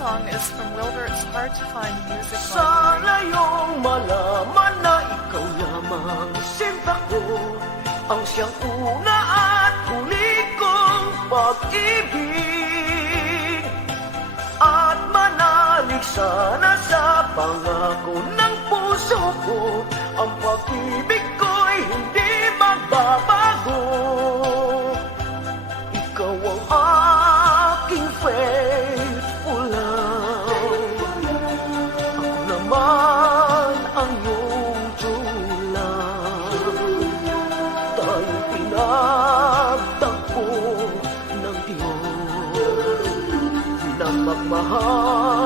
song is from Wilbur. It's hard to find music Sana library. iyong malaman na ikaw lamang sinta ko, ang siyang una at huli kong pag-ibig. At manalig sana sa pangako ng puso ko, ang pag-ibig ko'y hindi magbabago. Ikaw ang aking faithful love, ako naman ang iyong true love. Tayo'y pinagtagpo ng Diyos na magmahal